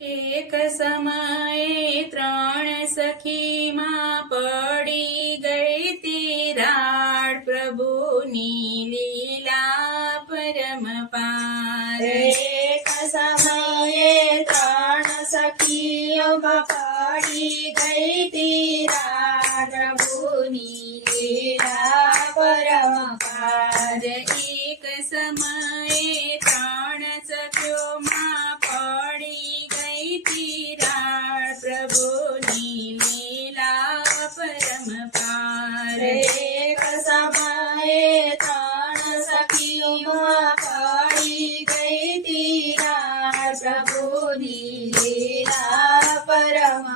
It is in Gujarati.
એક સમયે ત્રણ સખીમાં પડી ગઈ તિરાડ, પ્રભુની લીલા પરમ પાર. એક સમયે ત્રણ સખીઓમાં પડી ગઈ તિરાડ, પ્રભુની લીલા પરમ પાર. એક સમયે ત્રણ સખીઓમાં પડી ગઈ તિરાડ, પ્રભુની લીલા પરમ પાર. એક સમયે ત્રણ સખીઓમાં પડી ગઈ તિરાડ, પ્રભુની લીલા પરમ